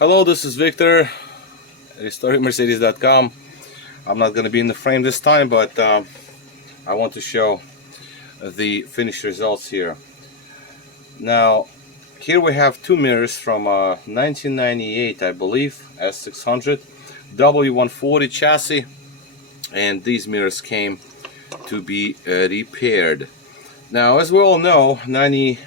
Hello, this is Victor, RestoringMercedes.com. I'm not going to be in the frame this time, but I want to show the finished results here. Now, here we have two mirrors from 1998, I believe, S600 W140 chassis, and these mirrors came to be repaired. Now, as we all know, late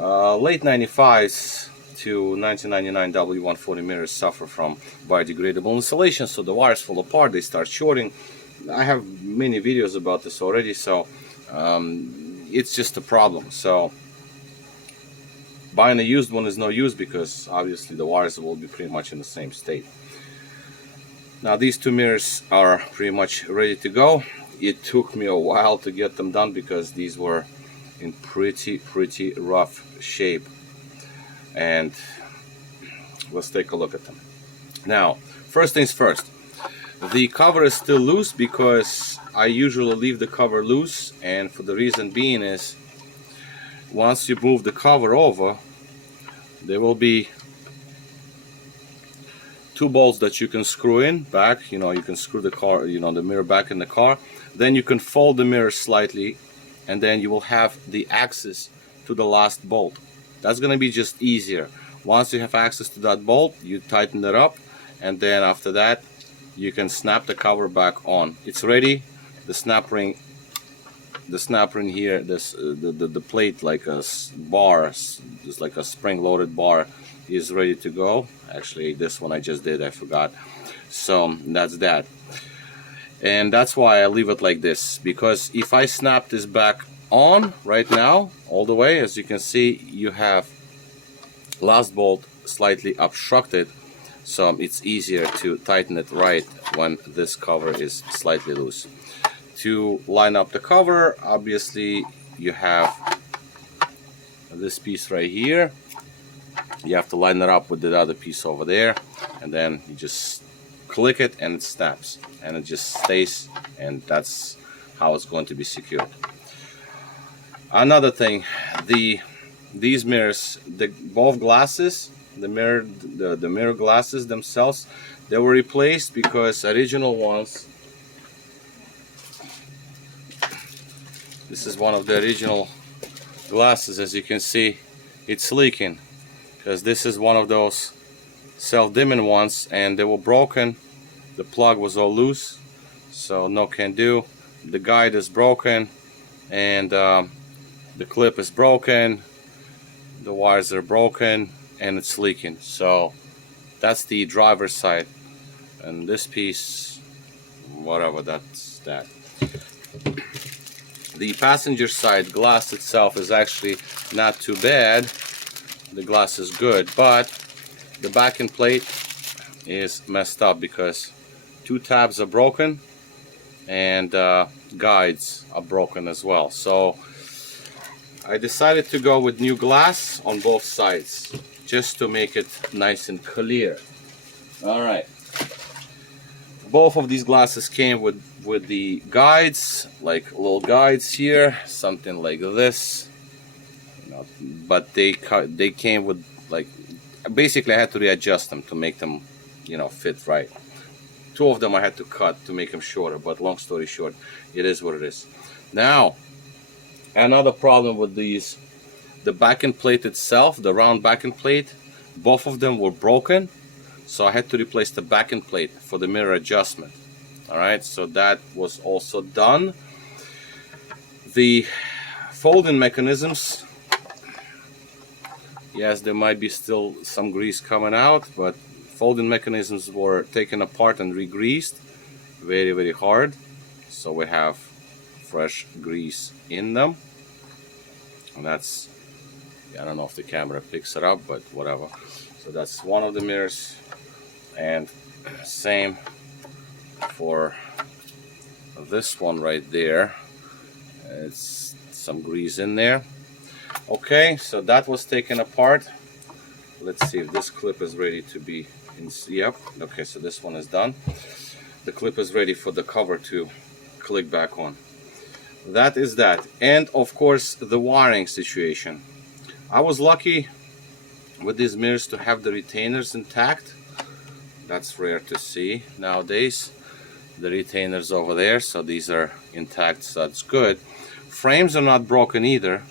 95s to 1999 W140 mirrors suffer from biodegradable insulation, so the wires fall apart, they start shorting. I have many videos about this already, so it's just a problem. So buying a used one is no use because obviously the wires will be pretty much in the same state. Now these two mirrors are pretty much ready to go. It took me a while to get them done because these were in pretty rough shape, and let's take a look at them. Now, first things first, the cover is still loose because I usually leave the cover loose, and for the reason being is once you move the cover over, there will be two bolts that you can screw in back. You can screw the car, the mirror back in the car. Then you can fold the mirror slightly, and then you will have the access to the last bolt. That's going to be just easier. Once you have access to that bolt, you tighten it up, and then after that you can snap the cover back on. It's ready. The snap ring here, the plate, like a bar, just like a spring-loaded bar, is ready to go. Actually, this one I just did, I forgot. So that's that. And that's why I leave it like this, because if I snap this back on right now all the way, as you can see, you have last bolt slightly obstructed, so it's easier to tighten it right when this cover is slightly loose. To line up the cover, obviously you have this piece right here. You have to line it up with the other piece over there, and then you just click it and it snaps and it just stays, and that's how it's going to be secured. Another thing, these mirrors, both glasses, the mirror glasses themselves, they were replaced because original ones, this is one of the original glasses, as you can see, it's leaking because this is one of those self-dimming ones, and they were broken. The plug was all loose, so no can do. The guide is broken, and the clip is broken, the wires are broken, and it's leaking. So that's the driver's side, and this piece, whatever, that's that. The passenger side glass itself is actually not too bad. The glass is good, but the backing plate is messed up because two tabs are broken and guides are broken as well. So I decided to go with new glass on both sides just to make it nice and clear. Alright, both of these glasses came with the guides, like little guides here, something like this, but they came with, like, basically I had to readjust them to make them fit right. Two of them I had to cut to make them shorter, but long story short, it is what it is. Now, another problem with these, the backing plate itself, the round backing plate, both of them were broken, so I had to replace the backing plate for the mirror adjustment. Alright, so that was also done. The folding mechanisms, yes, there might be still some grease coming out, but folding mechanisms were taken apart and re-greased very hard, so we have fresh grease in them. And that's, I don't know if the camera picks it up, but whatever. So that's one of the mirrors, and same for this one right there. It's some grease in there. Okay, so that was taken apart. Let's see if this clip is ready to be in. Yep. Okay, so this one is done. The clip is ready for the cover to click back on. That is that. And of course the wiring situation. I was lucky with these mirrors to have the retainers intact. That's rare to see nowadays. The retainers over there, so these are intact, so that's good. Frames are not broken either.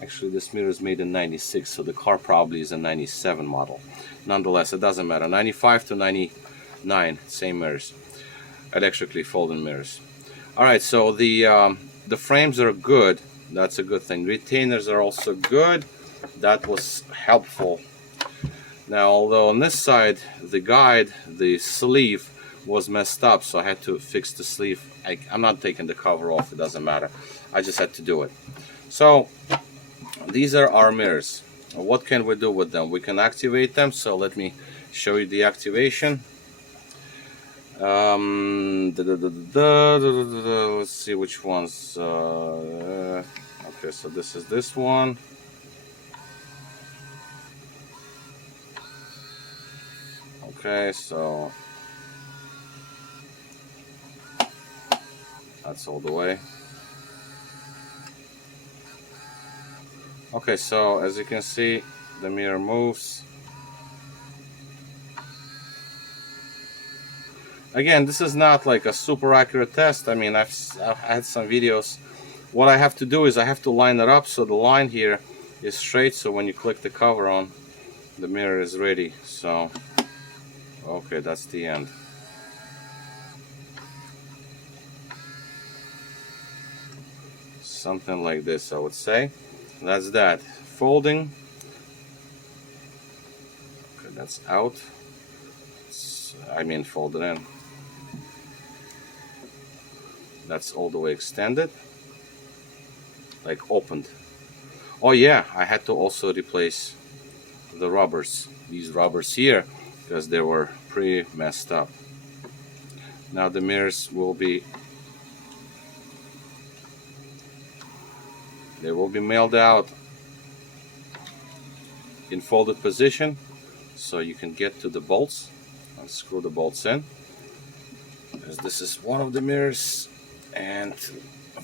Actually, this mirror is made in 96, so the car probably is a 97 model. Nonetheless, it doesn't matter. 95 to 99, same mirrors. Electrically folding mirrors. Alright, so the frames are good. That's a good thing. Retainers are also good. That was helpful. Now, although on this side, the guide, the sleeve was messed up, so I had to fix the sleeve. I'm not taking the cover off, it doesn't matter. I just had to do it. So, these are our mirrors. What can we do with them? We can activate them, so let me show you the activation. Let's see which ones. Okay, so this is this one. Okay, so that's all the way. Okay, so as you can see, the mirror moves. Again, this is not like a super accurate test. I mean, I've had some videos. What I have to do is I have to line it up so the line here is straight, so when you click the cover on, the mirror is ready. So, okay, that's the end. Something like this, I would say. That's that. Folding. Okay, that's out. I mean, folded in. That's all the way extended. Like opened. Oh yeah, I had to also replace the rubbers. These rubbers here, because they were pretty messed up. Now the mirrors will be mailed out in folded position, so you can get to the bolts and screw the bolts in. As this is one of the mirrors, and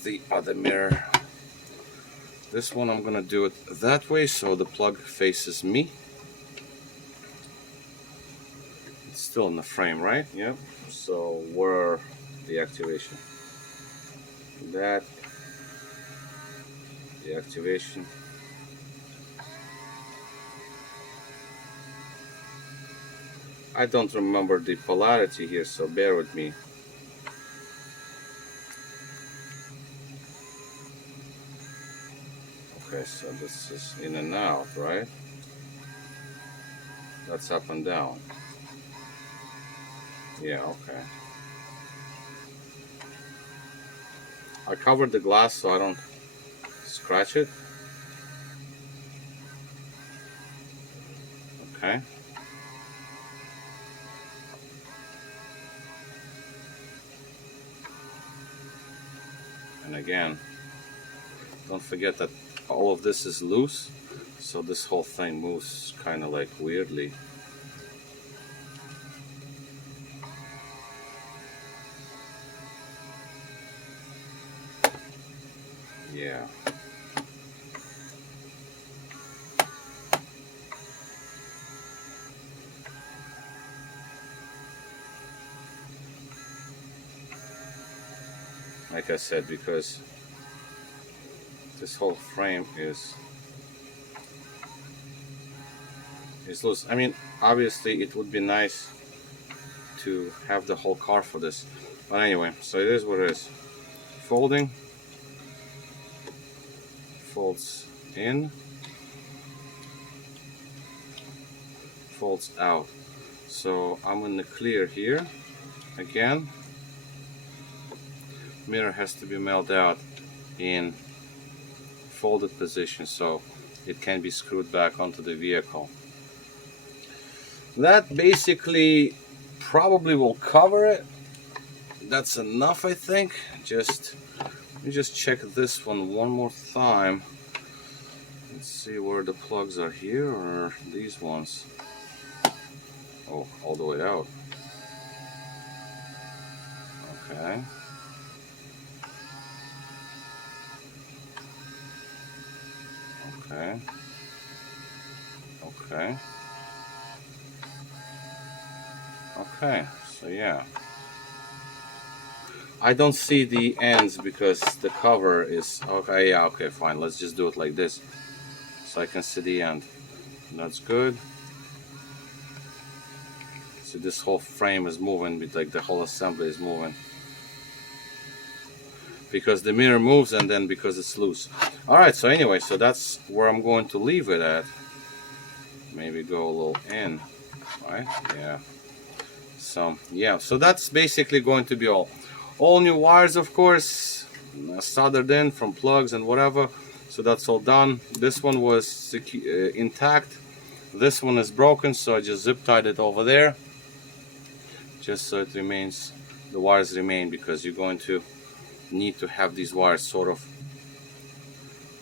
the other mirror. This one I'm gonna do it that way, so the plug faces me. It's still in the frame, right? Yep. So where the activation? That. The activation. I don't remember the polarity here, so bear with me. Okay, so this is in and out, right? That's up and down. Yeah, okay. I covered the glass so I don't scratch it. Okay. And again, don't forget that all of this is loose, so this whole thing moves kind of like weirdly. Yeah. Like I said, because this whole frame is loose. I mean, obviously it would be nice to have the whole car for this, but anyway, so it is what it is. Folding, folds in, folds out. So I'm in the clear here. Again, mirror has to be mailed out in folded position so it can be screwed back onto the vehicle. That basically probably will cover it. That's enough, I think. Let me just check this one more time. Let's see where the plugs are, here or these ones. Oh, all the way out. Okay. Okay. Okay. Okay, so yeah. I don't see the ends because the cover is... Okay, yeah, okay, fine. Let's just do it like this so I can see the end. That's good. So this whole frame is moving, but like the whole assembly is moving. Because the mirror moves and then because it's loose. Alright, so anyway, so that's where I'm going to leave it at. Maybe go a little in. Right? Yeah. So, yeah, so that's basically going to be all. All new wires, of course, soldered in from plugs and whatever. So that's all done. This one was intact. This one is broken, so I just zip tied it over there. Just so it remains, the wires remain, because you're going to need to have these wires sort of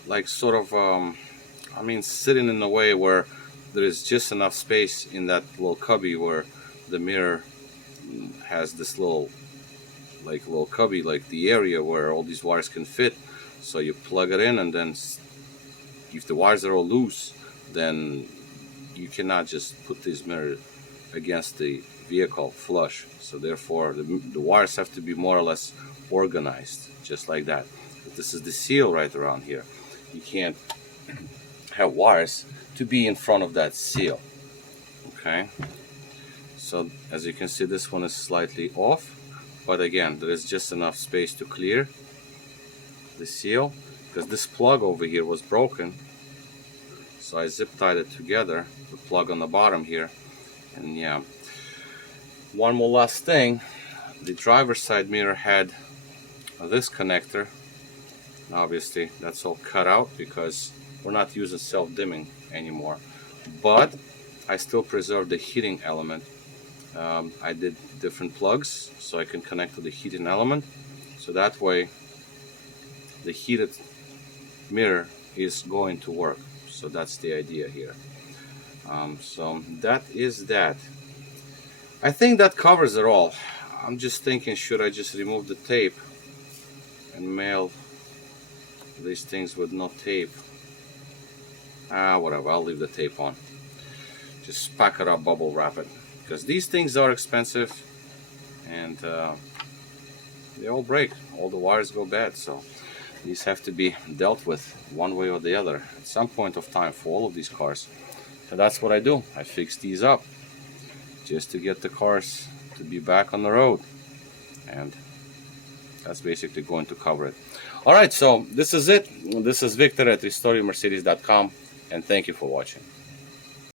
I mean, sitting in a way where there is just enough space in that little cubby where the mirror has this little cubby, like the area where all these wires can fit. So you plug it in, and then if the wires are all loose, then you cannot just put this mirror against the vehicle flush. So therefore the wires have to be more or less organized, just like that. But this is the seal right around here. You can't have wires to be in front of that seal. Okay, so as you can see, this one is slightly off, but again, there is just enough space to clear the seal, because this plug over here was broken. So I zip tied it together, the plug on the bottom here. And yeah, one more last thing, the driver's side mirror had this connector. Obviously that's all cut out because we're not using self-dimming anymore, but I still preserve the heating element. I did different plugs so I can connect to the heating element, so that way the heated mirror is going to work. So that's the idea here. So that is that. I think that covers it all. I'm just thinking, should I just remove the tape and mail these things with no tape? Whatever, I'll leave the tape on. Just pack it up, bubble wrap it, because these things are expensive, and they all break, all the wires go bad, so these have to be dealt with one way or the other at some point of time for all of these cars. So that's what I do. I fix these up just to get the cars to be back on the road, and that's basically going to cover it. Alright, so this is it. This is Victor at RestoreYourMercedes.com, and thank you for watching.